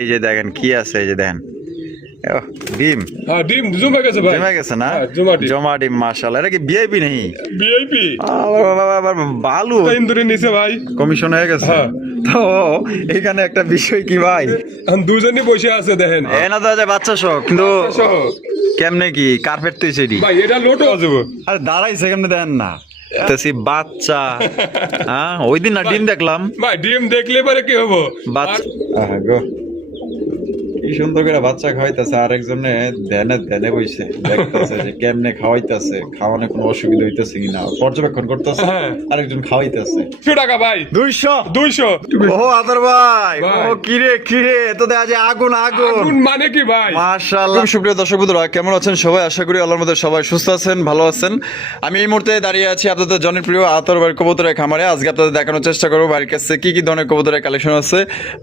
এই যে দেখেন কি আছে, এই যে দেখেন ডিম। হ্যাঁ ডিম জমে গেছে ভাই, জমে গেছে না? জমা ডিম মাশাআল্লাহ। এটা কি ভিআইপি নেই? ভিআইপি ভালো ইন্দুরি নিচে ভাই, কমিশন হয়ে গেছে। তো এখানে একটা বিষয় কি ভাই, দুজনই বসে আছে দেখেন, এ না তো বাচ্চা সহ, কিন্তু কেমনে কি কার্পেট তুই সেটি ভাই এটা লোটো আছে আরে দাঁড়াইছে কেমনে দেখেন না বাচ্চা। হ্যাঁ ওই দিন না ডিম দেখলাম ভাই, ডিম দেখলে পরে কি হবো বাচ্চা। কি সুন্দর করে বাচ্চা খাওয়াইতেছে, আরেকজনে ধ্যানে ধ্যানে বইছে দেখতেছে যে কেমনে খাওয়াইতেছে, খাওয়ানো কোনো অসুবিধা হইতেছে কিনা পর্যবেক্ষণ করতেছে, আরেকজন খাওয়াইতেছে। 200 টাকা ভাই, 200 ও আদর ভাই, ও কিরে কিরে তো দেখা যায় আগুন আগুন মানে কি ভাই। মাশাআল্লাহ। সুপ্রিয় দর্শক বন্ধুরা, কেমন আছেন সবাই? আশা করি আল্লাহর মধ্যে সবাই সুস্থ আছেন, ভালো আছেন। আমি এই মুহূর্তে দাঁড়িয়ে আছি আপনাদের জনপ্রিয় আতর ভাই কবুতরের খামারে। আজকে আপনাদের দেখানোর চেষ্টা করবো বাড়ির কাছে কি কি ধরনের কবুতরের কালেকশন আছে।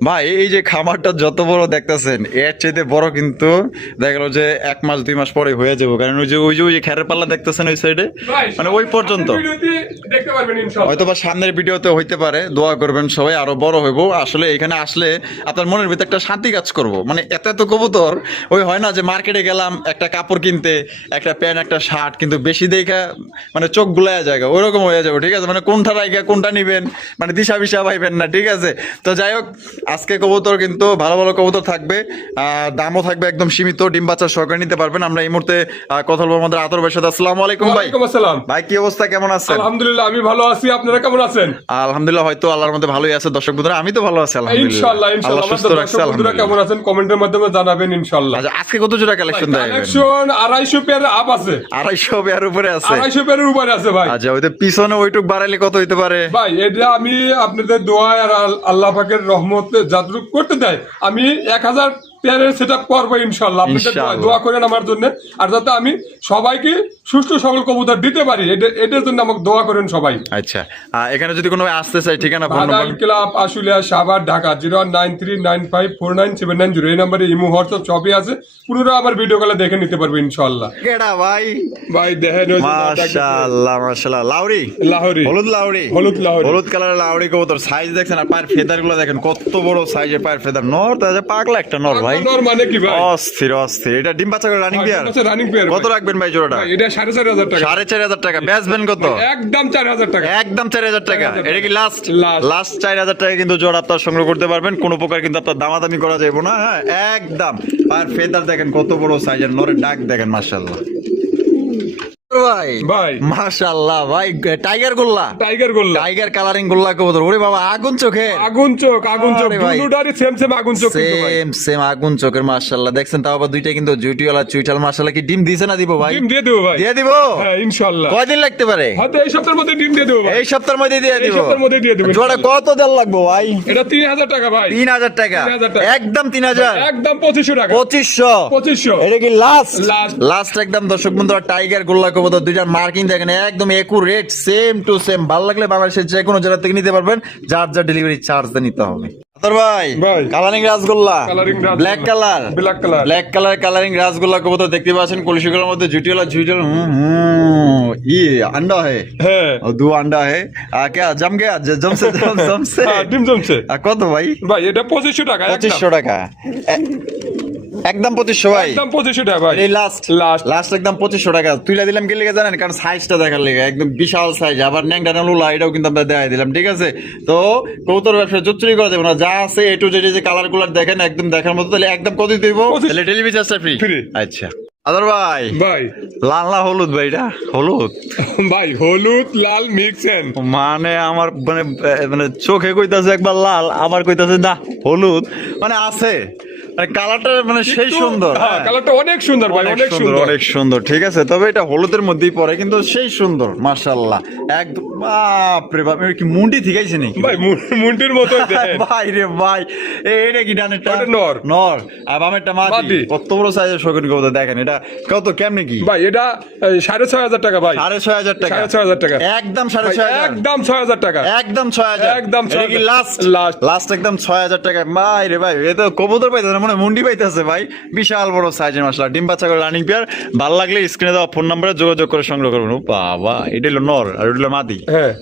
ভাই এই যে খামারটা যত বড় দেখতেছেন, এর চাইতে বড় কিন্তু দেখা গেল যে 1 মাস 2 মাস পরে হয়ে যাবো, কারণ ওই যে খেরের পাল্লা দেখতেছেন ওই সাইডে, মানে ওই পর্যন্ত হয়তো বা সামনের ভিডিওতে হইতে পারে। দোয়া করবেন সবাই, আরো বড় হইব। আসলে এখানে আসলে আপনার মনের ভিতরে একটা শান্তি কাজ করবো। মানে এত এত কবুতর, ওই হয় না যে মার্কেটে গেলাম একটা কাপড় কিনতে, একটা প্যান্ট একটা শার্ট, কিন্তু বেশি দেখা মানে চোখ গুলায় জায়গা ওইরকম হয়ে যাবে, ঠিক আছে? মানে কোনটা রাইগা কোনটা নিবেন, মানে দিশা বিশা পাইবেন না, ঠিক আছে? তো যাই হোক, আজকে কবুতর কিন্তু ভালো ভালো কবুতর থাকবে, দামও থাকবে একদম সীমিত, ডিম বাচ্চা সহকারে নিতে পারবেন। আমরা এই মুহূর্তে কথা বলবো আমাদের আতর ভাইয়ের সাথে। আসসালামু আলাইকুম ভাই। ওয়ালাইকুম আসসালাম ভাই, কি অবস্থা, কেমন আছেন? আলহামদুলিল্লাহ আমি ভালো আছি, আপনারা কেমন আছেন? আলহামদুলিল্লাহ, হয়তো আল্লাহর মধ্যে ভালোই আছে। দর্শক বন্ধুরা, আমি তো ভালো আছি আলহামদুলিল্লাহ। ইনশাআল্লাহ ইনশাআল্লাহ। সুস্থ রাখছে আলহামদুলিল্লাহ। কেমন আছেন কমেন্টের মাধ্যমে জানাবেন ইনশাআল্লাহ। আচ্ছা, আজকে কত জোড়া কালেকশন দেখাবেন? কালেকশন 250 পেয়ার আপ আছে। 250 পেয়ার উপরে আছে? 250 পেয়ারের উপরে আছে ভাই। আচ্ছা, ওইতে পিছনে ওইটুক বাড়াইলে কত হইতে পারে ভাই? এটা আমি আপনাদের দোয়া আর আল্লাহ পাকের রহমতে যতটুকু করতে দেয়, আমি 1000 পেয়ারের সেটআপ করবো ইনশাআল্লাহ। আপনাদের দোয়া করেন আমার জন্য, আর যাতে আমি সবাইকে সুষ্ঠু সকল কবুতর দিতে পারি, এটার জন্য আমাকে দোয়া করেন সবাই। আচ্ছা, এখানে যদি কোনো আসতে চাই, ঠিকানা phone number club Ashulia Savar Dhaka 09395497990 এই নম্বরে ইমো হোয়াটসঅ্যাপ সবই আছে। পুরো আবার ভিডিও কলে দেখে নিতে পারবে ইনশাআল্লাহ। কেডা ভাই? ভাই দেখেন, মাশাআল্লাহ মাশাআল্লাহ, লাউরি লাহোরি, হলুদ লাউরি, হলুদ কালারের লাউরি কবুতর। সাইজ দেখছেন, আর পায়ের ফেদার গুলো দেখেন কত বড় সাইজের পায়ের ফেদার। নর তো পাগলা একটা নর ভাই, নর মানে কি ভাই? অস্থির অস্থির। এটা ডিম বাচ্চা করে রানিং পেয়ার? Running pair. কত রাখবেন ভাই জোড়াটা? এটা 4500 টাকা। 4500 টাকা বেচবেন কত? একদম 4000 টাকা। একদম 4000 টাকা। এটা কি লাস্ট? লাস্ট 4000 টাকা কিন্তু জোড়া আপনার সংগ্রহ করতে পারবেন, কোনো প্রকার কিন্তু আপনার দামাদামি করা যাবে না। হ্যাঁ একদম। আর ফেদার দেখেন কত বড় সাইজের, নরের ডাক দেখেন মাশাআল্লাহ ভাই। ভাই মাশাআল্লাহ ভাই, টাইগার গোল্লা, টাইগার কালারিং গোল্লা কবুতর। ওরে বাবা, আগুন চোখে, আগুন চোখ দুটোরই সেম সেম আগুন চোখ, সেম সেম আগুন চোখের মাশাআল্লাহ। দেখছেন তাও আবার দুইটা কিন্তু জুটিওয়ালা চুইটাল মাশাআল্লাহ। কি ডিম দিছে না দিব ভাই? ডিম দিয়ে দেব ভাই, দিয়ে দিব। হ্যাঁ ইনশাআল্লাহ। কয়দিন লাগতে পারে? হয়তো এই সপ্তাহের মধ্যে ডিম দিয়ে দেব ভাই। এই সপ্তাহের মধ্যে দিয়ে দিব। এই সপ্তাহের মধ্যে দিয়ে দেব। জোড়া কত দেল লাগবে ভাই? এটা 3000 টাকা ভাই। 3000 টাকা, একদম 3000, একদম 2500 টাকা। 2500। এটা কি লাস্ট? লাস্ট একদম। দর্শক বন্ধুরা, টাইগার গোল্লা কবুতর দুইটার মার্কিং দেখেন একদম একুরেট, সেম টু সেম। ভালো লাগলে বাংলাদেশের যে কোনো জেলা থেকে নিতে পারবেন, যার যা ডেলিভারি চার্জ নিতে হবে। ভাই colouring rasgulla, black colour, black colour colouring rasgulla কবুতর দেখতে পাচ্ছেন, কলসিগুলোর মধ্যে জুটিওয়ালা জুটিওয়াল। अंडा है, दो अंडा है। क्या जम गया? जमसे ডিম জমছে। কত ভাই? ভাই এটা 2500 টাকা। 2500 টাকা একদম 2500 ভাই, একদম 2500 টাকা ভাই। এই লাস্ট একদম 2500 টাকা তুইলা দিলাম। কি লেগে জানেন? কারণ সাইজটা দেখার লেগে, একদম বিশাল সাইজ। আবার ন্যাংটা লুলা এটাও কিন্তু আমরা দেখাই দিলাম, ঠিক আছে? তো কবুতর ব্যবসা জুচুরি করা যাবে না, যা আছে এ টু জেড যে কালার গুলার দেখেন একদম দেখার মতো। তাহলে একদম কত দিব? তাহলে ডেলিভারি চার্জটা ফ্রি। আচ্ছা আদর ভাই, লাল না হলুদ ভাই? এটা হলুদ ভাই, হলুদ লাল মিক্সেন। মানে আমার মানে চোখে কইতাছে একবার লাল, আবার কইতাছে না হলুদ। মানে আছে কালারটা মানে সেই সুন্দর, কালারটা অনেক সুন্দর ভাই, অনেক সুন্দর, অনেক সুন্দর, ঠিক আছে? তবে এটা হলুদের মধ্যেই পড়ে, কিন্তু সেই সুন্দর মাশাআল্লাহ একদম। বাপ রে বাপ, কি মুন্ডি ঠিকাইছে নাকি ভাই? মুন্ডির মতো ভাই রে ভাই। এটা কি ডানেরটা? নর, নর, আর বামেরটা মাদি। কত বড় সাইজের শৌখিন কবুতর দেখেন। এটা কত, কেমনে কি ভাই? এটা 6500 টাকা ভাই। 6500 টাকা, 6500 টাকা একদম 6500, একদম 6000 টাকা, একদম 6000, একদম। এটা কি লাস্ট একদম 6000 টাকা ভাই রে ভাই। এ তো কবুতর পাইতেছে মনে মুন্ডি পাইতেছে ভাই, বিশাল বড় সাইজের মাশাআল্লাহ। ডিম বাচ্চা করে রানিং পেয়ার। ভালো লাগলে স্ক্রিনে দেওয়া ফোন নম্বরে যোগাযোগ করে সংগ্রহ করুন। বাবা, এটা হলো নর আর এটা হলো মাদি। হ্যাঁ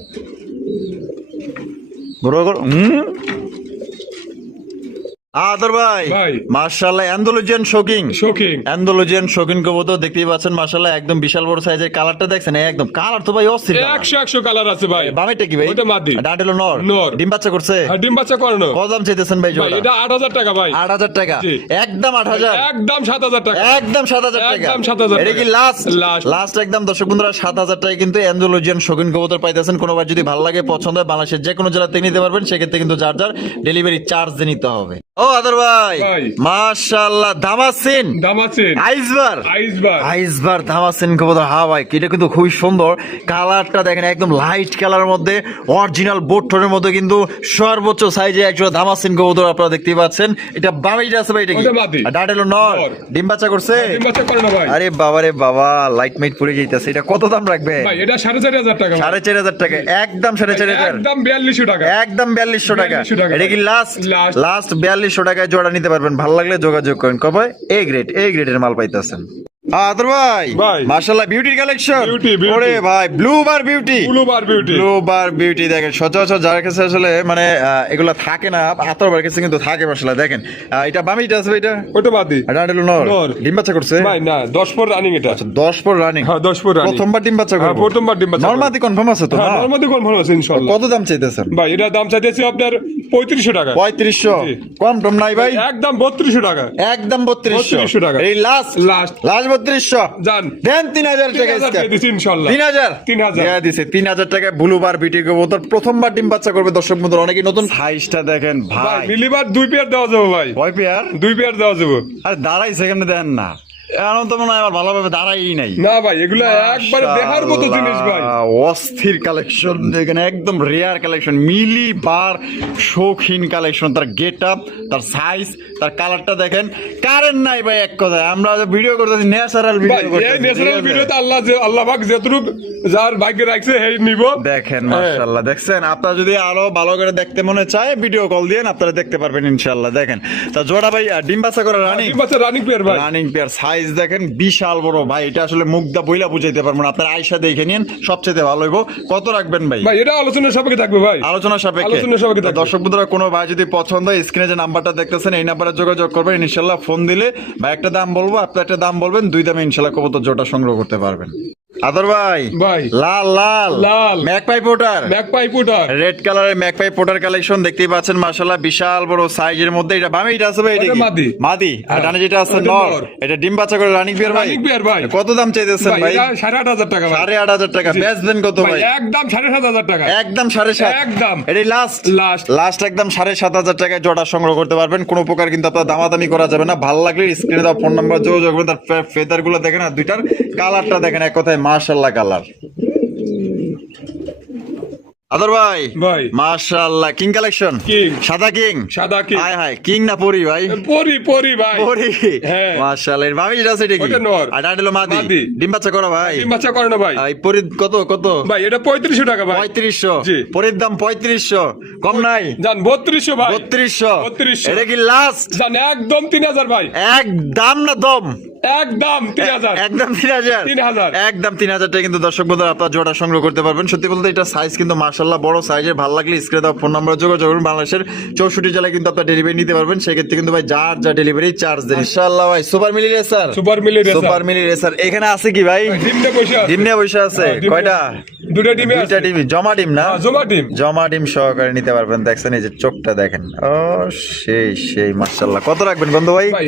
আদর ভাই ভাই। মাশাআল্লাহ অ্যান্ডালুজিয়ান শোকিং শৌখিন অ্যান্ডালুজিয়ান শোকিং কবুতর দেখতেই পাচ্ছেন মাশাআল্লাহ একদম বিশাল বড় সাইজের কালারটা দেখছেন একদম কালার তো ভাই অস্থির colour। 100 কালার আছে ভাই। বামেরটা কি ভাই ওটা মাদি। ডাঁটেলো নর নর। ডিম বাচ্চা করছে আর ডিম বাচ্চা করানো কত দাম চাইতেছেন ভাই ভাই, জোড়া এটা 8,000 টাকা ভাই। 8,000 টাকা জি। একদম 8,000 একদম 7,000 টাকা। একদম 7,000 টাকা একদম 7,000 এটা কি টাকা। Last Last। লাস্ট একদম দর্শক বন্ধুরা 7,000 টাকা কিন্তু অ্যান্ডালুজিয়ান শৌখিন কবুতর পাইতেছেন কোনোবার যদি ভালো লাগে পছন্দ হয় বাংলাদেশের যে কোনো জেলা থেকে নিতে পারবেন সেক্ষেত্রে কিন্তু যার যার ডেলিভারি চার্জ নিতে হবে ও আদর ভাই ভাই। মাশাআল্লাহ দামাসিন দাম আছে আইসবার আইসবার। আইসবার ধামাসিন কবুতর হ্যাঁ ভাই এটা কিন্তু খুবই সুন্দর কালারটা দেখেন একদম লাইট কালারের মধ্যে অরিজিনাল বোটনের মধ্যে কিন্তু সর্বোচ্চ সাইজে একজোড়া ধামাসিন কবুতর আপনারা দেখতেই পাচ্ছেন এটা বামেইটা আছে ভাই এটা কি ওটা মাদি। ডাটেলো নর নর। ডিম বাচ্চা করছে ডিম বাচ্চা করানো ভাই। আরে বাবা রে বাবা লাইট মাইট পড়ে যাইতেছে এটা কত দাম রাখবে ভাই এটা 4,500 টাকা ভাই। 4,500 টাকা একদম 4,500 একদম 4200 টাকা। একদম 4200 টাকা 4200 টাকা। এটা কি লাস্ট Last। লাস্ট 4200 টাকায় জোড়া নিতে পারবেন ভালো লাগলে যোগাযোগ করেন কবে এ গ্রেডের মাল পাইতেছেন আদর ভাই ভাই। মাশাআল্লাহ বিউটির কালেকশন Beauty, beauty। ওরে ভাই ব্লু বার বিউটি ব্লু বার বিউটি। ব্লু বার বিউটি দেখেন সচরাচর যার কাছে আসলে মানে এগুলা থাকে না আতর বার কাছে কিন্তু থাকে মাশাআল্লাহ দেখেন এটা বামিটা আছে এটা ওটা মাদি। ডান্ডেলো নর নর। ডিম বাচ্চা করছে ভাই না 10 পর রানিং এটা। 10 পর রানিং হ্যাঁ 10 পর রানিং। প্রথমবার ডিম বাচ্চা হ্যাঁ করবে প্রথমবার ডিম বাচ্চা। নরমাদি কনফার্ম আছে তো হ্যাঁ না নরমাদি কনফার্ম আছে ইনশাআল্লাহ। কত দাম চাইতেছেন ভাই এটা দাম চাইতেছি আপনার 3500 টাকা। 3500 জি। কম টম নাই ভাই একদম 3200 টাকা। একদম 3200 3200 টাকা। এই লাস্ট লাস্ট। লাস্ট 3200 জান দেন 3,000 টাকা 3,000 দিয়ে দিছি ইনশাআল্লাহ। 3,000 3,000 দেয়া দিছে 3,000 টাকা ব্লুবার বিটি কবুতর প্রথমবার ডিম বাচ্চা করবে দর্শক বন্ধু অনেকে নতুন সাইজটা দেখেন ভাই ভাই মিলিবার 2 পেয়ার দেওয়া যাবে ভাই। কয় পেয়ার 2 পেয়ার দেওয়া যাবে। আরে দাঁড়াই সেখানে দেন না এখন তো মনে হয় আমার ভালোভাবে দাঁড়াই নাই না ভাই এগুলা একবারে দেখার মতো জিনিস ভাই। মাশাআল্লাহ, অস্থির কালেকশন এখানে একদম রেয়ার কালেকশন মিলি বার শৌখিন কালেকশন তার গেট আপ তার সাইজ তার কালারটা দেখেন কারেন্ট নাই ভাই এক কথায় আমরা ভিডিও করতেছি ন্যাচারাল ভাই ভিডিও এই ন্যাচারাল ভিডিওতে আল্লাহ পাক যতটুক যার ভাগ্যে রাখছে এই নিব। দেখেন মাশাআল্লাহ দেখছেন আপনারা যদি আরো ভালো করে দেখতে মনে চায় ভিডিও কল দিয়েন আপনারা দেখতে পারবেন ইনশাআল্লাহ দেখেন তা জোড়া ভাই ডিম বাচ্চা করে রানিং ডিম বাচ্চা রানিং পেয়ার ভাই। রানিং পেয়ার সাইজ দেখেন বিশাল বড় ভাই এটা আসলে মুগ্ধা বইলা বুঝাইতে পারবো না আপনারা আয়সা দেখে নিন সবচেয়ে ভালো হইব কত রাখবেন ভাই ভাই এটা আলোচনার সাপেক্ষে থাকবে ভাই। আলোচনা সাপেক্ষে আলোচনা সাপেক্ষে থাকবে। দর্শক বন্ধুরা কোনো ভাই যদি পছন্দ হয় স্ক্রিনে যে নাম্বারটা দেখতেছেন এই নাম্বারে যোগাযোগ করবেন ইনশাআল্লাহ ফোন দিলে ভাই একটা দাম বলবো আপনি একটা দাম বলবেন দুই দামে ইনশাআল্লাহ কবুতর জোড়া সংগ্রহ করতে পারবেন আদর ভাই ভাই। লাল লাল লাল। Magpie potter magpie পুটার। রেড কালারের ম্যাকপাই পোটার কালেকশন দেখতেই পাচ্ছেন মাশাআল্লাহ বিশাল বড় সাইজের মধ্যে এটা বামে এটা আছে ভাই এটা ওটা কি? মাদি। মাদি আর হ্যাঁ। ডানে যেটা আছে ওটা নর নর। এটা ডিম বাচ্চা করে রানিং বিয়ার ভাই রানিং পেয়ার ভাই। কত দাম চাইতেছেন ভাই ভাই এটা 8,500 টাকা ভাই। 8,500 টাকা জি। বেচবেন কত ভাই ভাই একদম 7,500 টাকা। একদম 7.5 একদম। এটাই লাস্ট লাস্ট। লাস্ট একদম 7,500 টাকায় জোড়া সংগ্রহ করতে পারবেন কোনো প্রকার কিন্তু আপনার দামাদামি করা যাবে না ভালো লাগলে স্ক্রিনে দাও ফোন নাম্বার যোগাযোগ করবেন তার ফেদার গুলো দেখেন আর দুইটার কালারটা দেখেন এক কথায় মাশাআল্লাহ কালার আদর ভাই ভাই। মাশাআল্লাহ কিং কালেকশন কিং। সাদা কিং সাদা king। হায় হায় কিং না পরি ভাই পরি ভাই। পরি হ্যাঁ। মাশাআল্লাহ এর ভাবি যেটা সেটা কি ওটা নর। আর ডান্ডেলো মাদি মাদি। ডিম বাচ্চা করো ভাই ডিম বাচ্চা করে না ভাই। এই পরি কত কত ভাই এটা 3500 টাকা ভাই। 3500 জি। পরির দাম 3500 কম নাই জান 3200 ভাই। 3200 3200 এটা কি লাস্ট জান একদম 3000 ভাই। এক দাম না দম একদম 3000। একদম 3,000 3,000 একদম 3,000 টাকা কিন্তু দর্শক বন্ধুরা আপনারা জোড়া সংগ্রহ করতে পারবেন সত্যি বলতে এটা সাইজ কিন্তু মাশাআল্লাহ বড় সাইজের ভালো লাগলে স্ক্রিনে দাও ফোন নাম্বার যোগাযোগ করুন বাংলাদেশের 64 জেলায় কিন্তু আপনারা ডেলিভারি নিতে পারবেন সেক্ষেত্রে কিন্তু ভাই যার যা ডেলিভারি চার্জ দেন ইনশাআল্লাহ ভাই সুপার মিলি রেসার সুপার মিলি রেসার। সুপার মিলি রেসার এখানে আছে কি ভাই ডিমটা বসে আছে। ডিম নিয়ে বসে আছে হ্যাঁ, ডিম- কয়টা দুটো ডিমে আছে। দুইটা ডিম জমা ডিম না জমা ডিম। জমা ডিম সহকারে নিতে পারবেন দেখছেন এই যে চোখটা দেখেন ও সেই মাশাআল্লাহ কত রাখবেন বন্ধু ভাই ভাই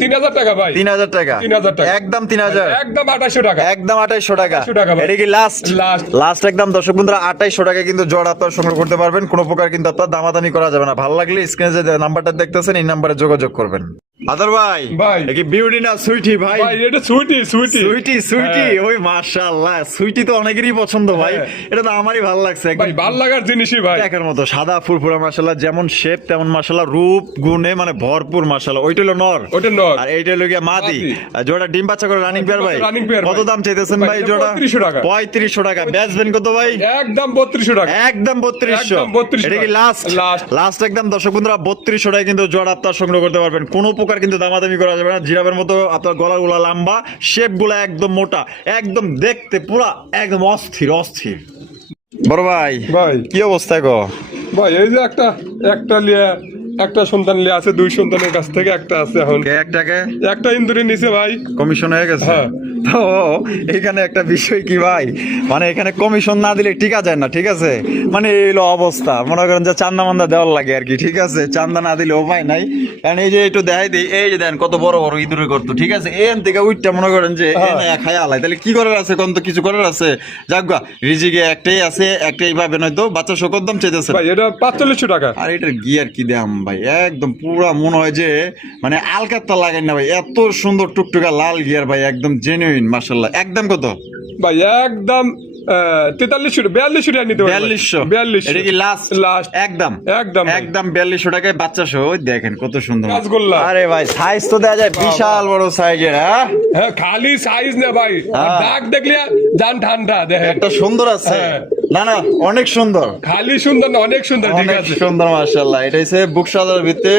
3000 টাকা ভাই। 3,000 টাকা 3,000 টাকা। একদম 3,000 একদম 2800 টাকা। একদম 2800 টাকা 2800 টাকা ভাই। এটা কি লাস্ট Last। লাস্ট একদম দর্শক বন্ধুরা 2800 টাকা কিন্তু জোড়া আপনারা সংগ্রহ করতে পারবেন কোনো প্রকার কিন্তু আপনার দামাদামি করা যাবে না ভালো লাগলে স্ক্রিনে যে নাম্বারটা দেখতেছেন এই নাম্বারে যোগাযোগ করবেন আদর ভাই ভাই। কি বিউটি না সুইটি ভাই ভাই এটা সুইটি সুইটি ওই মাশাআল্লাহ সুইটি তো অনেকেরই পছন্দ ভাই হ্যাঁ। এটা তো আমারই ভালো লাগছে একদম ভাই ভাল লাগার জিনিসই ভাই। দেখার মতো সাদা ফুরফুরা মাশাআল্লাহ যেমন শেপ তেমন মাশাআল্লাহ রূপ গুণে মানে ভরপুর মাশাআল্লাহ ওইটা হলো নর ওটা নর। আর এইটা হলো গিয়া মাদি মাদি। আর জোড়া ডিম বাচ্চা করে রানিং পেয়ার ভাই running pair কত ভাই। দাম চাইতেছেন ভাই, ভাই এটা জোড়া 3500 টাকা। 3500 টাকা বেচবেন কত ভাই একদম 3200 টাকা। একদম 3200 একদম 3200 এটা কি লাস্ট Last। লাস্ট একদম দর্শক বন্ধুরা 3200 টাকায় কিন্তু জোড়া আপনার সংগ্রহ করতে পারবেন কোনো প্রকার কিন্তু দামাদামি করা যাবে না জিরাবের মতো আপনার গলা গুলা লম্বা শেপ গুলা একদম মোটা একদম দেখতে পুরা একদম অস্থির বড় ভাই ভাই। কি অবস্থা গো ভাই এই যে একটা লিয়ে একটা সন্তান নিয়ে আছে, 2 সন্তানের কাছ থেকে একটা আছে এখন। একটাকে একটা ইন্দুরি নিচে ভাই। কমিশন হয়ে গেছে। হ্যাঁ। তো এখানে একটা বিষয় কি ভাই, মানে এখানে কমিশন না দিলে টিকা যায় না, ঠিক আছে? মানে এই হলো অবস্থা, মনে করেন যে চান্দা মান্দা দেওয়ার লাগে আর কি, ঠিক আছে? চান্দা না দিলে উপায় নাই। কারণ এই যে একটু দেখাই দিই, এই যে দেন কত বড় বড় ইঁদুরে করতো, ঠিক আছে? এন থেকে উইটটা মনে করেন যে খায়া আলাই, তাহলে কি করার আছে? কোন তো কিছু করার আছে? যাক রিজিকে একটাই আছে, একটাই পাবে, নয়তো বাচ্চা শোকর দাম চাইতেছে ভাই এটা 4500 টাকা। আর এটার গিয়ার কি দাম ভাই, একদম পুরা মনে হয় যে মানে আলকাত্তা লাগাই না ভাই, এত সুন্দর টুকটুকা লাল গিয়ার ভাই, একদম জেনুইন মাশাআল্লাহ। একদম কত ভাই? একদম 4300 4200 টাকা নিতে পারবেন। 4200 এটা কি লাস্ট? লাস্ট একদম একদম ভাই। একদম 4200 টাকায় বাচ্চা সহ। ওই দেখেন কত সুন্দর রাসগোল্লা। আরে ভাই সাইজ তো দেয়া যায় বিশাল বড় সাইজের। হ্যাঁ হ্যাঁ, খালি সাইজ না ভাই, আর দাগ দেখলে জান ঠান্ডা দেখেন। একটা সুন্দর আছে, হ্যাঁ। না না অনেক সুন্দর, খালি সুন্দর না, অনেক সুন্দর। ঠিক অনেক আছে, সুন্দর মাশাআল্লাহ। এটা হচ্ছে বুক সাদার ভিতরে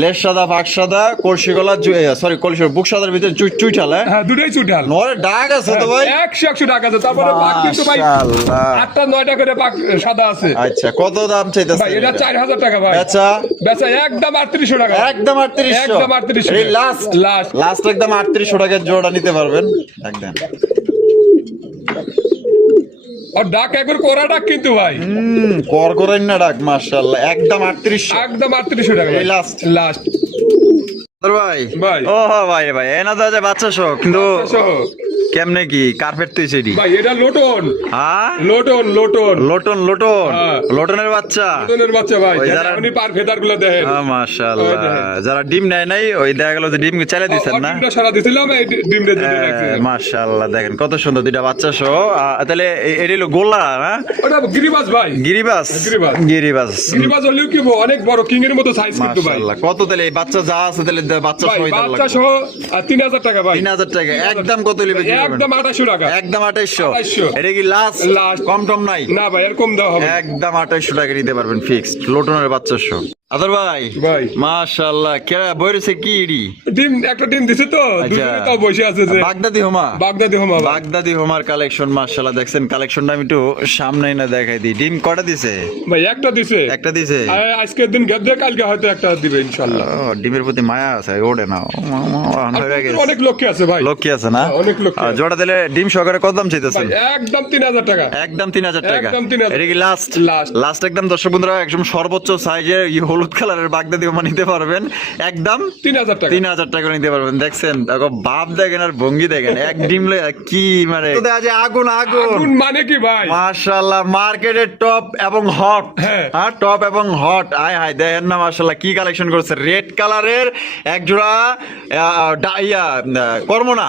লেস সাদা, ভাগ সাদা, কলসি গলা, সরি কলসি বুক সাদার ভিতরে চুইঠাল। হ্যাঁ হ্যাঁ দুটোই চুটাল। নরে দাগ আছে তো ভাই 100 টাকা আছে। তারপরে পাক কিন্তু ভাই মাশাআল্লাহ। 8টা 9টা করে পাক সাদা আছে। আচ্ছা কত দাম চাইতেছে ভাই এটা 4000 টাকা ভাই। আচ্ছা বেচা একদম 3800 টাকা। একদম 3800, একদম 3800 এই লাস্ট লাস্ট লাস্ট একদম 3800 টাকার জোড়া নিতে পারবেন একদম। আর ডাক একবার কোরা ডাক কিন্তু ভাই, কর করেন না ডাক মাশাআল্লাহ, একদম 3800, একদম 3800 টাকা এই লাস্ট লাস্ট ভাই। ভাই ও ভাই ভাই এনা তো আছে বাচ্চা সহ, কিন্তু সহ। কেমনে কি কার্পেট তুই সেটি? ভাই এটা লোটন। হ্যাঁ লোটন লোটন লোটন লোটন হ্যাঁ। লোটনের বাচ্চা। লোটনের বাচ্চা ভাই, ওই যারা- উনি পার ফেদার গুলো দেখেন। মাশাআল্লাহ, ওই দেখেন। যারা ডিম নেয় নাই ওই দেখা গেল যে ডিম চাইলে দিচ্ছেন না। ডিমটা সারা দিছিলাম, এই ডিমটা দিয়ে রাখছি। মাশাআল্লাহ দেখেন কত সুন্দর দুইটা বাচ্চা সহ। তাহলে এটা হলো গোল্লা না? ওটা গিরিবাজ ভাই। গিরিবাস গিরিবাস। গিরিবাস গিরিবাজ হলেও কি অনেক বড় কিং এর মতো সাইজ কিন্তু ভাই। মাশাআল্লাহ। কত তাহলে এই বাচ্চা যা আছে তাহলে বাচ্চা ভাই সহ বাচ্চা সহ 3000 টাকা ভাই। 3000 টাকা একদম। কত লিবে কি করবেন? একদম 2800 টাকা। একদম 2800। 2800 এটা কি লাস্ট? লাস্ট। কম টম নাই? না ভাই আর কম দেওয়া হবে। একদম 2800 টাকা নিতে পারবেন ফিক্সড লোটনের বাচ্চা সহ। আদর ভাই ভাই মাশাআল্লাহ কেরা বইরেছে কি ইডি? ডিম একটা ডিম দিছে তো, দুজনে তো বসে আছে যে বাগদাদি হোমা। বাগদাদি হোমা ভাই। বাগদাদি হোমার কালেকশন মাশাআল্লাহ দেখছেন, কালেকশনটা আমি একটু সামনে না দেখাই দিই। ডিম কটা দিছে? ভাই একটা দিছে। একটা দিছে। আজকের দিন গেদ দিয়ে কালকে হয়তো একটা দিবে ইনশাআল্লাহ। ডিমের প্রতি মায়া আছে, ওড়ে না। অনেক লক্ষ্য আছে ভাই। লক্ষ্মী আছে না? অনেক লক্ষ্মী আছে। জোড়া দিলে ডিম সহকারে কত দাম চাইতেছেন? ভাই একদম 3000 টাকা। একদম 3000 টাকা। একদম 3000 এটা কি লাস্ট? লাস্ট। লাস্ট একদম। দর্শক বন্ধুরা একদম সর্বোচ্চ সাইজের হলুদ কালারের বাগদাদি হোমা নিতে পারবেন একদম 3000 টাকা। 3000 টাকা নিতে পারবেন। দেখছেন দেখো বাপ দেখেন আর ভঙ্গি দেখেন, এক ডিম কি মানে আগুন আগুন আগুন মানে কি ভাই? মাশাআল্লাহ মার্কেটের টপ এবং হট। হ্যাঁ। টপ এবং হট। আয় হায় দেখেন না মাশাআল্লাহ কি কালেকশন করছে। রেড কালারের এক জোড়া কর্মনা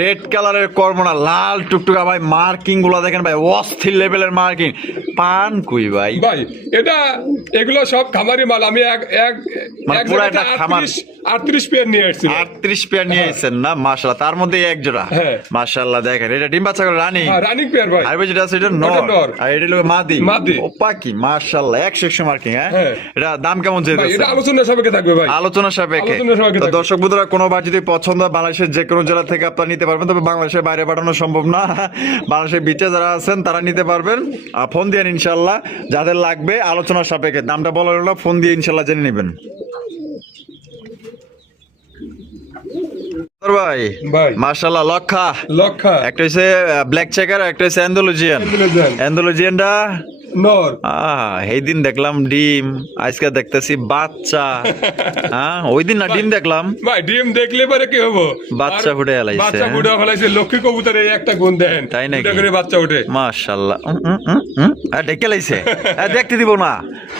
রেড কালারের কর্মনা, লাল টুকটুকা ভাই। মার্কিং গুলা দেখেন ভাই, অস্থির লেভেলের মার্কিং। পান কুই ভাই ভাই এটা এগুলো সব খামারি মাল। আমি এক এক মানে এক পুরো জায়গাতে একটা খামার। 38 পেয়ার নিয়ে আসছি। 38 পেয়ার নিয়ে এসেছেন না মাশাআল্লাহ, তার মধ্যে এক জোড়া। হ্যাঁ। মাশাআল্লাহ দেখেন এটা ডিম বাচ্চা করে রানী। হ্যাঁ রানিং পেয়ার ভাই। আর যেটা আছে এটা ওটা নর, নর। আর এটা হলো মাদি। মাদি। ও পাকি মাশাআল্লাহ 100 মার্কিং। হ্যাঁ হ্যাঁ। এটা দাম কেমন ভাই চাইতেছে? এটা আলোচনা সাপেক্ষে থাকবে ভাই। আলোচনা সাপেক্ষে। আলোচনা সাপেক্ষে তো থাকবে। দর্শক বন্ধুরা কোনো বার যদি পছন্দ হয় বাংলাদেশের যে কোনো জেলা থেকে আপনারা নিতে পারবেন, তবে বাংলাদেশের বাইরে পাঠানো সম্ভব না। বাংলাদেশের বিচে যারা আছেন তারা নিতে পারবেন। ফোন দিয়ে ইনশাআল্লাহ যাদের লাগবে আলোচনা সাপেক্ষে, দামটা বলা হলো ফোন দিয়ে ইনশাআল্লাহ জেনে নেবেন। ভাই ভাই মাশাআল্লাহ লক্ষা একটা হচ্ছে ব্ল্যাক চেকার, একটা হচ্ছে অ্যান্ডালুজিয়ান। অ্যান্ডালুজিয়ানটা নর। এই দিন দেখলাম ডিম, আজকে দেখতেছি বাচ্চা। হ্যাঁ ওই দিন না ডিম দেখলাম, ভাই ডিম দেখলে পরে কি হবো? বাচ্চা ফুটে এলাইছে। বাচ্চা ফুটে ফেলাইছে। লক্ষ্মী কবুতরের একটা গুণ দেন, তাই নাকি? দুটা করে বাচ্চা ওঠে। মাশাআল্লাহ ডেকে লাইছে, দেখতে দিব না।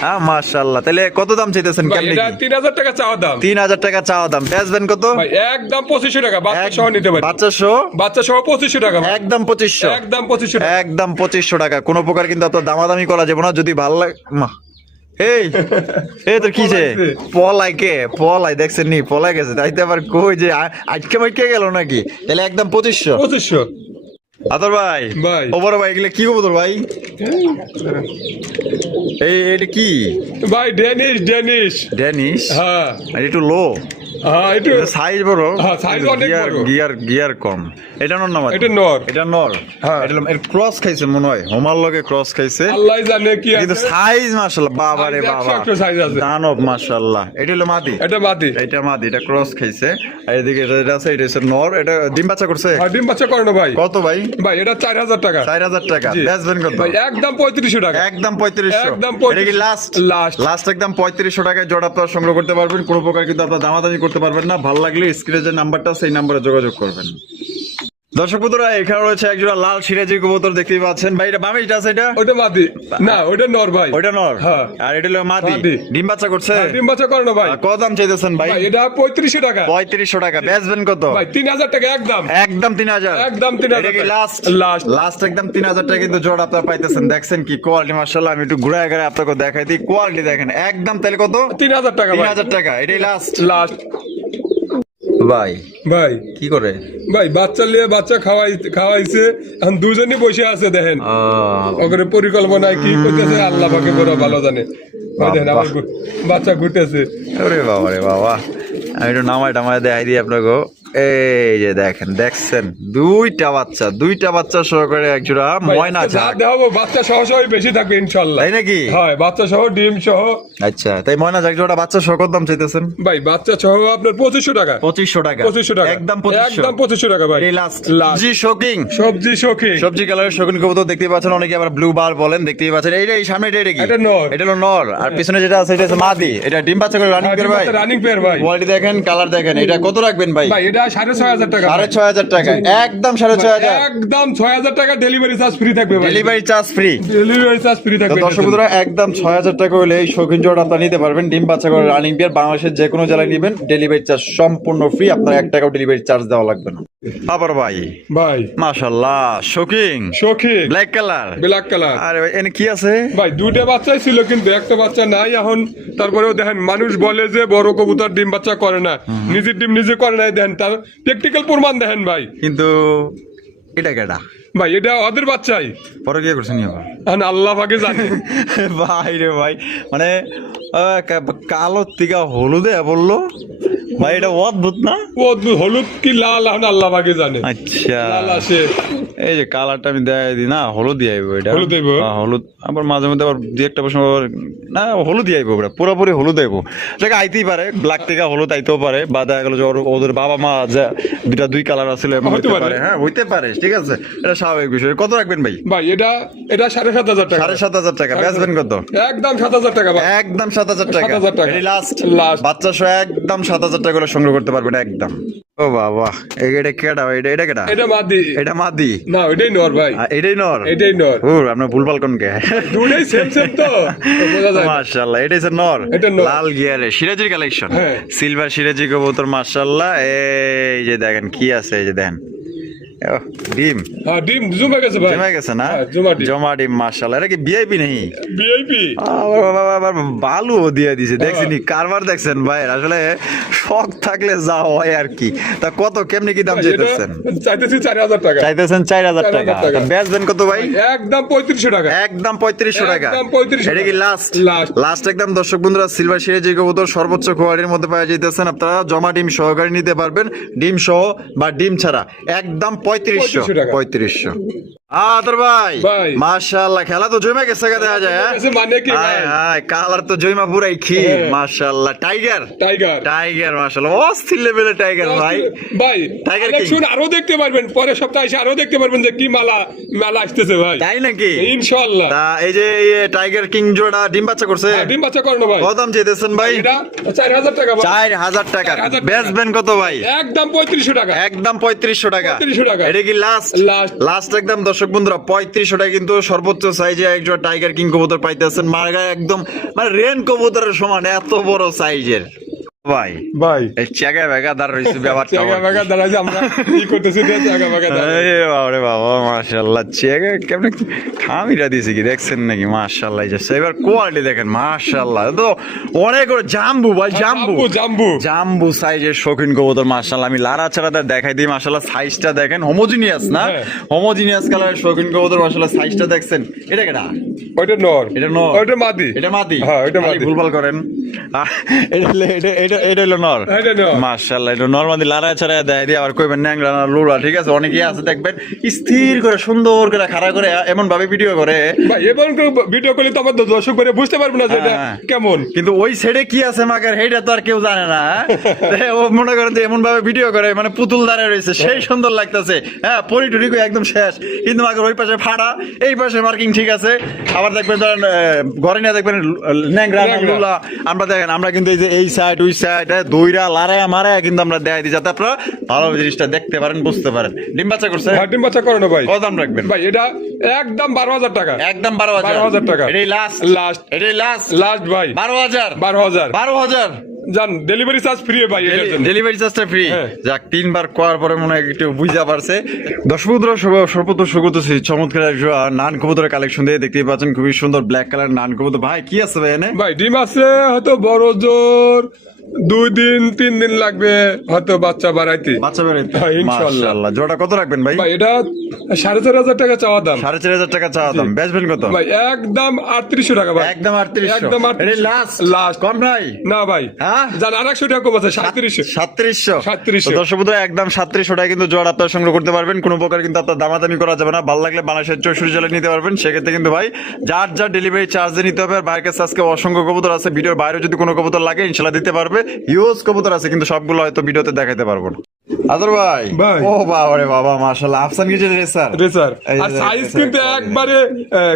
হ্যাঁ মাশাআল্লাহ। তাহলে কত দাম চাইতেছেন? ভাই কেমনে এটা কি? 3000 টাকা চাওয়া দাম। 3000 টাকা চাওয়া দাম, বেচবেন কত? ভাই একদম 2500 টাকা। বাচ্চা সহ নিতে পারি। বাচ্চা সহ? বাচ্চা সহ 2500 টাকা ভাই। একদম 2500। একদম 2500 টাকা। একদম 2500 টাকা। কোনো প্রকার কিন্তু আপনার দামাদামি করা যাবে না। যদি ভালো লাগে এই তোর কি যে পলাই দেখছেন নি, পলাই গেছে। তাইতে আবার কই যে আজকে মাইকে গেল নাকি? তাহলে একদম 2500। আদর ভাই ও বড় ভাই এগুলো কি কবুতর ভাই? এটা কি ভাই ড্যানিশ। ড্যানিশ? হ্যাঁ আর একটু লো হ্যাঁ একটু সাইজ বড়, হ্যাঁ, size অনেক বড়। গিয়ার কম। এটা নর না মাদি? এটা নর। এটা নর। হ্যাঁ। এটা এর ক্রস খাইছে মনে হয়, হোমার লগে ক্রস খাইছে। আল্লাহ জানে কি কিন্তু আছে। সাইজ মাশাআল্লাহ, বাবা রে Size বাবা, 100 size আছে। দানব মাশাআল্লাহ। এটা হলো মাদি, এটা মাদি। এটা মাদি, এটা ক্রস খাইছে। আর এদিকে এটা আছে, এটা হচ্ছে নর। এটা ডিম বাচ্চা করছে হ্যাঁ, ডিম বাচ্চা করে না ভাই। কত ভাই? ভাই এটা 4000 টাকা। 4000 টাকা। জি। বেচবেন কত? ভাই একদম 3500 টাকা। একদম 3500। একদম এটা কি 3500 লাস্ট? লাস্ট। লাস্ট একদম 3500 টাকায় জোড়া আপনারা সংগ্রহ করতে পারবেন। কোনো প্রকার কিন্তু আপনারা দামাদামি করতে পারবেন না। ভালো লাগলে স্ক্রিনে যে নাম্বারটা আছে এই নাম্বারে যোগাযোগ করবেন। দর্শক বন্ধুরা, এখানে রয়েছে একজোড়া লাল সিরাজি কবুতর, দেখতেই পাচ্ছেন ভাই। এটা বামে, এটা আছে, এটা ওটা মাদি না, ওটা নর ভাই। ওইটা নর। হ্যাঁ। আর এটা হলো মাদি। মাদি। ডিম বাচ্চা করছে? হ্যাঁ, ডিম বাচ্চা করে না ভাই। আর কত দাম চাইতেছেন ভাই? ভাই এটা 3500 টাকা। 3500 টাকা। বেচবেন কত? ভাই 3000 টাকা একদম। একদম 3000। একদম 3000 এটা কি টাকা। লাস্ট? লাস্ট। লাস্ট একদম 3000 টাকা কিন্তু জোড়া আপনারা পাইতেছেন। দেখছেন কি কোয়ালিটি মাশাআল্লাহ। আমি একটু ঘুরায় ঘুরায় আপনাকে দেখাই দিই, কোয়ালিটি দেখেন একদম। তাহলে কত? 3000 টাকা ভাই। 3000 টাকা। এটাই লাস্ট। লাস্ট। ভাই ভাই কি করে? ভাই বাচ্চা নিয়ে বাচ্চা খাওয়াইছে, এখন দুজনই বসে আছে দেখেন। ওখানে পরিকল্পনায় কি করতেছে আল্লাহ পাকে বড় ভালো জানে। ওই দেখেন আমার বাচ্চা ঘুরতেছে। ওরে বাবা রে বাবা, আমি একটু নামায় টামায় দেখাই দিই আপনাকে। এই যে দেখেন, দেখছেন দুইটা বাচ্চা সহকারে একজোড়া ময়না ঝাঁক। দেখাবো বাচ্চা সহ সহ বেশি থাকবে ইনশাল্লাহ। তাই নাকি? হয়, বাচ্চা সহ ডিম সহ। আচ্ছা, তাই ময়না ঝাঁক জোড়া বাচ্চা সহ কত দাম চাইতেছেন? ভাই বাচ্চা সহ আপনার 2500 টাকা। 2500 টাকা। 2500 টাকা একদম 2500। একদম 2500 টাকা ভাই। এই লাস্ট। লাস্ট। জি শোকিং। সবজি শৌখিন। সবজি কালারের শৌখিন কবুতর দেখতেই পাচ্ছেন, অনেকে আবার ব্লু বার বলেন, দেখতেই পাচ্ছেন। এই সামনে এটা কি? এটা নর। এটা হলো নর। আর পিছনে যেটা আছে এটা হচ্ছে মাদি। এটা ডিম বাচ্চা করে রানিং পেয়ার ভাই। রানিং পেয়ার ভাই। কোয়ালিটি দেখেন, কালার দেখেন। এটা কত রাখবেন ভাই? ভাই এটা 6500 টাকা। 6500 টাকা। একদম 6500। একদম 6000 টাকা ডেলিভারি চার্জ ফ্রি থাকবে ভাই। Delivery charge free. Delivery charge free থাকবে। দর্শক বন্ধুরা, একদম 6000 টাকা হলে এই শৌখিন জোড়া আপনারা নিতে পারবেন। ডিম বাচ্চা করে রানিং পেয়ার, বাংলাদেশের যে কোনো জেলায় নেবেন, ডেলিভারি চার্জ সম্পূর্ণ ফ্রি। আপনার 1 টাকাও ডেলিভারি চার্জ দেওয়া লাগবে না। আবার ভাই ভাই মাশাআল্লাহ, শৌখিন শৌখিন ব্ল্যাক কালার। Black colour. আরে ভাই এনে কি আছে? ভাই দুটো বাচ্চাই ছিল কিন্তু একটা বাচ্চা নাই এখন। তারপরেও দেখেন, মানুষ বলে যে বড় কবুতর ডিম বাচ্চা করে না, নিজের ডিম নিজে করে নাই। দেখেন তার প্র্যাকটিক্যাল প্রমাণ দেখেন ভাই। কিন্তু এটা কেডা ভাই এটা ওদের বাচ্চাই। পরে কি করছেন আবার? এখন আল্লাহ পাকে জানে। ভাই রে ভাই, মানে কালো থেকে হলুদে বললো ভাই, এটা অদ্ভুত না? ও হলুদ কি লাল এখন আল্লাহ পাকে জানে। আচ্ছা, লাল আসে। এই যে কালারটা আমি দেখাই দিই না, হলুদ আইবো এটা। হলুদ আইবো? হলুদ। আবার মাঝে মধ্যে আবার দুই একটা প্রশ্ন না, হলুদ আইবো, এটা পুরোপুরি হলুদ আইবো। সেটা আইতেই পারে, ব্ল্যাক থেকে হলুদ আইতেও পারে, বা দেখা গেল যে ওদের বাবা মা যে দুই কালার আছে হইতে পারে। হ্যাঁ হইতে পারে, ঠিক আছে, এটা স্বাভাবিক বিষয়। কত রাখবেন ভাই? ভাই এটা 7500 টাকা। 7500 টাকা। বেচবেন কত? একদম 7000 টাকা ভাই। একদম 7000 টাকা। 7000 টাকা। এটাই লাস্ট। লাস্ট। বাচ্চা সহ একদম 7000 টাকা করে সংগ্রহ করতে পারবেন একদম। ও বাবা, এটা কেডা? এটা কেডা? এটা মাদি। এটা মাদি না ওইটাই নর ভাই। এটাই নর। এটাই নর। আপনার ভুলভাল কোন কে? দুটোই সেম সেম তো বোঝা যায় না। মাশাআল্লাহ, এটাই হচ্ছে নর। এটা নর। লাল গিয়ারে সিরাজির কালেকশন। হ্যাঁ। সিলভার সিরাজি কবুতর মাশাআল্লাহ। এই যে দেখেন কি আছে, এই যে দেখেন ডিম হ্যাঁ ডিম জমে গেছে ভাই। জমা গেছে না? হ্যাঁ, জমা ডিম। জমা ডিম মাশাআল্লাহ। এটা কি ভিআইপি নেই? ভিআইপি। আবার বালু দিয়ে দিছে, দেখছেন কারবার দেখছেন ভাই। আসলে শখ থাকলে যা হয় আর কি। তা কত কেমনি কি দাম চাইতেছেন? চাইতেছি 4000 টাকা। চাইতেছেন 4000 টাকা। 4000 টাকা। বেচবেন কত ভাই? একদম 3500 টাকা। একদম 3500 টাকা। একদম 3500 এটা কি লাস্ট? লাস্ট। লাস্ট একদম। দর্শক বন্ধুরা, সিলভার সিরাজি কবুতর সর্বোচ্চ কোয়ালিটির মধ্যে পাওয়া যাইতেছেন। আপনারা জমা ডিম সহকারে নিতে পারবেন, ডিম সহ বা ডিম ছাড়া। একদম 3500 টাকা। 3500। আদর ভাই ভাই। মাশাআল্লাহ, খেলা তো জমে গেছে দেখা যায়। হ্যাঁ এসে মানে কি ভাই? হায় কালার তো জয়মা পুরাই খি। হ্যাঁ। মাশাআল্লাহ, টাইগার টাইগার। টাইগার মাশাআল্লাহ, অস্থির লেভেলের টাইগার ভাই। ভাই টাইগার কালেকশন আরো দেখতে পারবেন, পরের সপ্তাহে এসে আরো দেখতে পারবেন যে কি মেলা আসতেছে ভাই। তাই নাকি? ইনশাআল্লাহ। তা এই যে টাইগার কিং জোড়া ডিম বাচ্চা করছে? হ্যাঁ, ডিম বাচ্চা করানো ভাই। কত দাম চাইতেছেন ভাই? এটা 4000 টাকা ভাই। 4000 টাকা। 4000 টাকা। বেচবেন কত ভাই? একদম 3500 টাকা। একদম 3500 টাকা। 3500 টাকা। এটা কি লাস্ট? লাস্ট। লাস্ট একদম। দর্শক বন্ধুরা, 3500 টাকা কিন্তু সর্বোচ্চ সাইজে একজন টাইগার কিং কবুতর পাইতেছেন। মার্গা একদম মানে রেন কবুতরের সমান এত বড় সাইজের ভাই। ভাই এই চাগা বেগা দাঁড় রয়েছে ব্যাপারটা। জায়গা বাগা দাঁড়াই যে আমরা কি করতেছি রে, জায়গা বাগা দাঁড়াই। এই বাবারে বাবা মাশাআল্লাহ, চেগে কেমনে খামিরা দিয়েছে কি দেখছেন নাকি? মাশাআল্লাহ, এই যে এবার কোয়ালিটি দেখেন মাশাআল্লাহ। তো অনেক বড় জাম্বু ভাই, জাম্বু জাম্বু। জাম্বু সাইজের শৌখিন কবুতর মাশাআল্লাহ। আমি লারা ছাড়া দেখাই দিই মাশাআল্লাহ। সাইজটা দেখেন, হোমোজিনিয়াস না? হ্যাঁ। হোমোজিনিয়াস কালারের শৌখিন কবুতর মাশাআল্লাহ। সাইজটা দেখছেন? এটা কেডা? ওইটা নর। এটা নর। ওইটা মাদি। এটা মাদি। হ্যাঁ, ওইটা মাদি। খালি ভুলভাল করেন। এটা এটা হলো নর এটা নর। মাশাআল্লাহ এটা নরমালি লারা ছাড়া দেয় দিয়ে আবার কইবেন ন্যাংরা না লুরা ঠিক আছে অনেকেই আছে দেখবেন স্থির করে সুন্দর করে খাড়া করে এমন ভাবে ভিডিও করে ভাই এমন করে ভিডিও করলে তো আমাদের দর্শক করে বুঝতে পারবে না যে এটা হ্যাঁ। কেমন। কিন্তু ওই সাইডে কি আছে মাকার সেইটা তো আর কেউ জানে না হ্যাঁ? ও মনে করেন যে এমন ভাবে ভিডিও করে মানে পুতুল দাঁড়ায় রয়েছে সেই সুন্দর লাগতেছে হ্যাঁ পরিটুরি একদম শেষ কিন্তু মাকার ওই পাশে ফাড়া এই পাশে মার্কিং ঠিক আছে আবার দেখবেন ধরেন ঘরে নিয়ে দেখবেন ন্যাংরা লুলা আমরা দেখেন আমরা কিন্তু এই যে এই সাইড ওই সাইড দইরা লারায়া মারায়া কিন্তু আমরা দেখাই দিই যাতে আপনারা ভালো জিনিসটা দেখতে পারেন বুঝতে পারেন। ডিম বাচ্চা করছে হ্যাঁ, ডিম বাচ্চা করে না ভাই। কত দাম রাখবেন ভাই এটা একদম 12,000 টাকা। একদম 12,000 12,000 টাকা। এটাই লাস্ট লাস্ট এটাই লাস্ট লাস্ট ভাই 12,000 12,000 জান ডেলিভারি চার্জ ফ্রি ভাই এটার জন্য। ডেলিভারি চার্জটা ফ্রি হ্যাঁ। যাক তিনবার করার পরে মনে হয় একটু বুঝা পারছে। দর্শক বন্ধুরা সর্বপ্রথম স্বাগত চমৎকার একটা নান কবুতরের কালেকশন দিয়ে দেখতেই পাচ্ছেন খুবই সুন্দর ব্ল্যাক কালার নান কবুতর। ভাই কি আছে ভাই এনে? ভাই ডিম আছে হয়তো বড় জোর 2 দিন 3 দিন লাগবে হয়তো বাচ্চা বাড়াইতে। বাচ্চা বেরোতে হ্যাঁ, ইনশাআল্লাহ। মাশাআল্লাহ জোড়া কত রাখবেন ভাই? ভাই এটা 4,500 টাকা চাওয়া দাম। 4,500 টাকা চাওয়া দাম বেচবেন কত? ভাই একদম 3800 টাকা ভাই। একদম 3800 একদম 3800 এটা লাস্ট লাস্ট কম নাই না ভাই হ্যাঁ জান 800 টাকা কম আছে 3700 3700 দর্শক বন্ধুরা একদম 3700 টাকা কিন্তু জোড়া আপনারা সংগ্রহ করতে পারবেন কোনো প্রকার কিন্তু আপনার দামাদামি করা যাবে না। ভালো লাগলে বাংলাদেশের 64 জেলায় নিতে পারবেন সেক্ষেত্রে কিন্তু ভাই যার যার ডেলিভারি চার্জে নিতে হবে। আর ভাইয়ের কাছে আজকে অসংখ্য কবুতর আছে ভিডিওর বাইরে যদি কোনো কবুতর লাগে ইনশাআল্লাহ দিতে পারবে। ইউজ কবুতর আছে কিন্তু সবগুলো হয়তো ভিডিওতে দেখাতে পারবো না। আদর ভাই ভাই। ও বাবা রে বাবা মাশাআল্লাহ আফসান কি যে রেসার রেসার এই যে আর সাইজ রেসার কিন্তু কোয়ালিটি। একবারে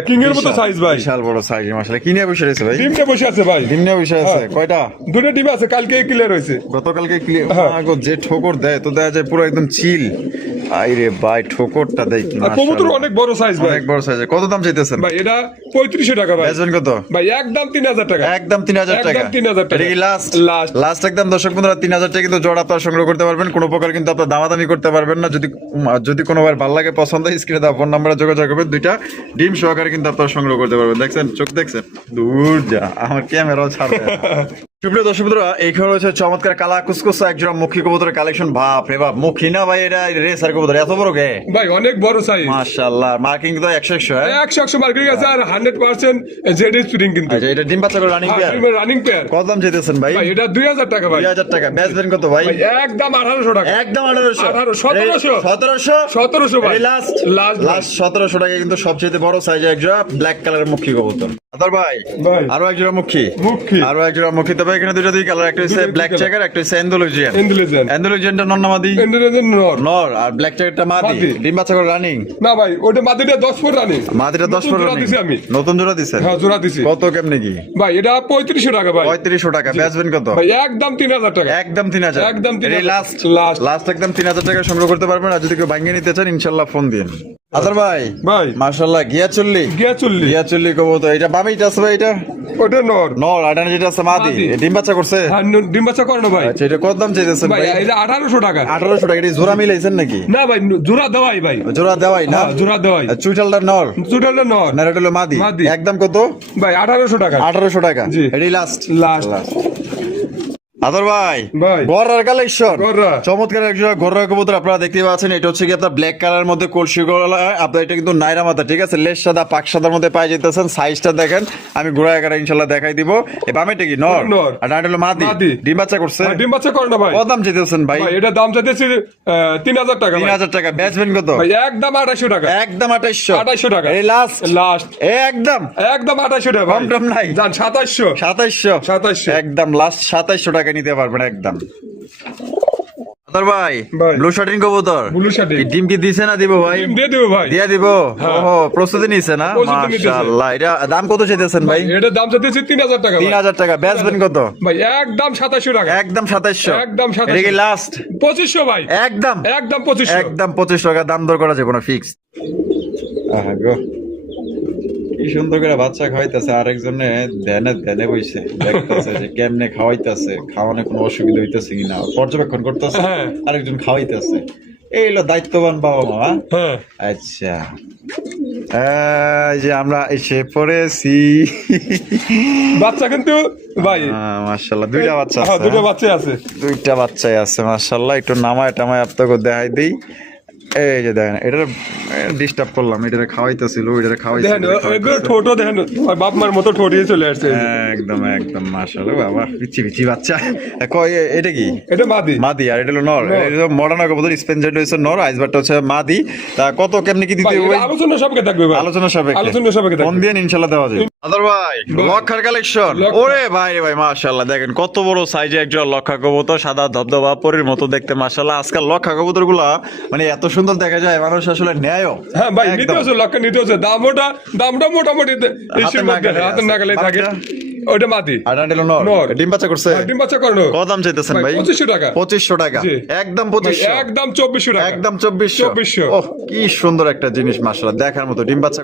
কিং এর মতো সাইজ ভাই। বিশাল বড় সাইজ মাশাআল্লাহ কি নিয়ে বসে রয়েছে ভাই? ডিমটা বসে আছে ভাই। ডিম নিয়ে বসে আছে কয়টা? দুটো ডিম আছে কালকে ক্লিয়ার হয়েছে। গতকালকে ক্লিয়ার হ্যাঁ। যে ঠোকর দেয় তো দেয়া যায় পুরো একদম চিল। আইরে ভাই ঠোকরটা দেখ আর কবুতর অনেক বড় সাইজ ভাই। অনেক বড় সাইজ। কত দাম চাইতেছেন ভাই এটা 3500 টাকা ভাই। বেচবেন কত? ভাই একদম 3000 টাকা। একদম 3,000 টাকা। একদম 3,000 টাকা। এটা কি লাস্ট? লাস্ট। লাস্ট একদম দর্শক বন্ধুরা 3,000 টাকা কিন্তু জোড়া আপনারা সংগ্রহ করতে পারবেন কোনো প্রকার কিন্তু আপনারা দামাদামি করতে পারবেন না। যদি কোনোবার ভালো লাগে পছন্দ হয় স্ক্রিনে দেওয়া ফোন নাম্বারে যোগাযোগ করবেন দুইটা ডিম সহকারে কিন্তু আপনারা সংগ্রহ করতে পারবেন। দেখছেন চোখ দেখছেন দূর যা আমার ক্যামেরাও ছাড়বে না। সুপ্রিয় দর্শক বন্ধুরা এইখানে রয়েছে চমৎকার কালা কুসকুসা একজোড়া মুখী কবুতরের কালেকশন। বাপ রে বাপ মুখী না ভাই এটা রেসার কবুতর এত বড় গে ভাই অনেক বড় সাইজ। মাশাআল্লাহ মার্কিং তো 100 হ্যাঁ 100 মার্কেট আছে আর 100% জেড স্পিরিং কিন্তু। আচ্ছা এটা ডিম বাচ্চা করে রানিং পেয়ার রানিং পেয়ার। কত দাম চাইতেছেন ভাই? ভাই এটা 2000 টাকা ভাই। 2000 টাকা বেচবেন কত ভাই? ভাই একদম 1800 টাকা। একদম 1800 1700 1700 ভাই। লাস্ট লাস্ট লাস্ট 1700 টাকা কিন্তু সবচেয়ে বড় সাইজে একজোড়া ব্ল্যাক কালারের মুখী কবুতর। আদর ভাই ভাই। আরো একজোড়া মুখী মুখী। আরো একজোড়া মুখী তবে এখানে দুই কালার একটা হচ্ছে দুইটা ব্ল্যাক colour। চেকার একটা হচ্ছে এন্ডোলজিয়ান। ইন্টেলিজেন্ট। এন্ডোলজিয়ানটা নন্নামাদি ইন্টেলিজেন্ট নর। নর আর ব্ল্যাক চেকারটা মাদি মাদি। ডিম বাচ্চা করে রানিং। না ভাই ওটা মাদিটা 10 ফুট রানিং। মাদিটা 10 নতুন পর জোড়া দিছি আমি। নতুন জোড়া দিছেন? হ্যাঁ জোড়া দিছি। কত কেমনে কি? ভাই এটা 3500 টাকা ভাই। 3500 টাকা বেচবেন কত? ভাই একদম 3000 টাকা। একদম 3000 একদম 3000 লাস্ট লাস্ট। লাস্ট একদম 3000 টাকা সংগ্রহ করতে পারবেন। আর যদি কেউ ভাঙিয়ে নিতে চান ইনশাআল্লাহ ফোন দিন। আদর ভাই ভাই মাশাআল্লাহ গিয়া চললি গিয়া চললি কবুতর এটা বামিটা আছে ভাই এটা ওটা নর। নর আটানা যেটা আছে মাদি মাদি। এ ডিম বাচ্চা করছে? হ্যাঁ ডিম বাচ্চা করে না ভাই। আচ্ছা এটা কত দাম চাইতেছেন ভাই ভাই? এটা 1800 টাকা। 1800 টাকা এটা জোড়া মিলাইছেন নাকি? না ভাই জোড়া দেওয়াই ভাই। জোড়া দেওয়াই না? হ্যাঁ, জোড়া দেওয়াই। আর চুইটালটা নর চুটালটা নর। না এটা হলো মাদি মাদি। একদম কত? ভাই 1800 টাকা। 1800 টাকা জি। এটাই লাস্ট লাস্ট। আদর ভাই ভাই। গররার কালেকশন গররা। চমৎকার একজন গররা কবুতর আপনারা দেখতে পাচ্ছেন। এটা হচ্ছে কি আপনার ব্ল্যাক কালার মধ্যে কলসি গলা আপনার এটা কিন্তু নাইরা মাথা ঠিক আছে লেস সাদা পাক সাদার মধ্যে পাই যেতেছেন। সাইজটা দেখেন আমি ঘোড়া এগারা ইনশাল্লাহ দেখাই দিব। এ বামেটা কি নর নর। আর ডানটা হলো মাদি মাদি। ডিম বাচ্চা করছে? ভাই, ডিম বাচ্চা করে না ভাই। কত দাম চাইতেছেন ভাই? ভাই এটা দাম চাইতেছি 3000 টাকা ভাই। 3000 টাকা বেচবেন কত? ভাই একদম 2800 টাকা। একদম 2800 2800 টাকা। এই লাস্ট লাস্ট। একদম একদম 2800 টাকা ভাই। কম টম নাই? জান 2700 2700 একদম লাস্ট 2700 টাকা নিতে পারবেন একদম। আদর ভাই ভাই। ব্লু শার্টিং কবুতর ব্লু শার্টিং। কি ডিম কি দিছে না দিব ভাই? ডিম দিয়ে দেবো ভাই। দিয়া দিব হ্যাঁ। ওহো প্রস্তুতি নিছে না প্রস্তুতি নিতেছে। মাশাআল্লাহ এটা দাম কত চাইতেছেন ভাই? এটা দাম চাইতেছি 3000 টাকা ভাই। 3000 টাকা বেচবেন কত? ভাই একদম 2700 টাকা। একদম 2700 একদম 2700 এটা কি লাস্ট? 2500 ভাই। একদম একদম 2500। একদম 25 টাকা দাম দর করা যাবে না ফিক্স। আহা গো কি সুন্দর করে বাচ্চা খাওয়াইতেছে আরেকজনে ধ্যানে বইছে দেখতেছে যে কেমনে খাওয়াইতেছে খাওয়ানো কোনো অসুবিধা হইতেছে কিনা পর্যবেক্ষণ করতেছে হ্যাঁ। আরেকজন খাওয়াইতেছে এই হলো দায়িত্ববান বাবা মা। হ্যাঁ। আচ্ছা এই যে আমরা এসে পড়েছি। বাচ্চা কিন্তু ভাই মাশাআল্লাহ দুইটা বাচ্চা হ্যাঁ আছে দুটো বাচ্চা আছে। দুইটা বাচ্চাই আছে মাশাআল্লাহ একটু নামায় টামায় আপনাকে দেখাই দেই। এই যে দেখেন এটার ডিস্টার্ব করলাম, এটারে খাওয়াইতেছিল, ওইটারে খাওয়াইছিল, দেখেন এগুলো ঠোঁটো দেখেন তোমার বাপ মার মতো ঠোঁটিয়ে চলে আসছে। একদম একদম মাশাআল্লাহ বাবা, পিচি পিচি বাচ্চা। কয় এটা কি? এটা মাদি। মাদি, আর এটা হলো নর। এটা মডার্ন কবুতর, স্পেনজেড হচ্ছে নর, আইসবারটা হচ্ছে মাদি। তা কত কেমনি কি দিতে হবে? আলোচনা সাপেক্ষে থাকবে ভাই, আলোচনা সাপেক্ষে, আলোচনা সাপেক্ষে ফোন থাকবে। দিয়ে ইনশাআল্লাহ দেওয়া যাবে। আদর ভাই লক্ষার কালেকশন, ওরে ভাই রে ভাই মাশাআল্লাহ, দেখেন কত বড় সাইজে একজন লক্ষা কবুতর, সাদা ধবধবা পরীর মতো দেখতে মাশাআল্লাহ। আজকাল লক্ষা কবুতর গুলা মানে এত সুন্দর দেখা যায়, মানুষ আসলে নেয়ও। হ্যাঁ ভাই, নিতে একদম। হচ্ছে লক্ষ্য, নিতে হচ্ছে দামটা মোটামুটি এসির মধ্যে হাতের নাগালে থাকে। ওইটা মাদি, আর এটা হলো নর। নর। ডিম বাচ্চা করছে? ডিম বাচ্চা করানো। কত দাম চাইতেছেন ভাই? 2500 টাকা। 2500 টাকা, জি। একদম ভাই, 2500, একদম 2400 টাকা। একদম 2400। 2400। ওহ কি সুন্দর একটা জিনিস মাশাআল্লাহ, দেখার মতো ডিম বাচ্চা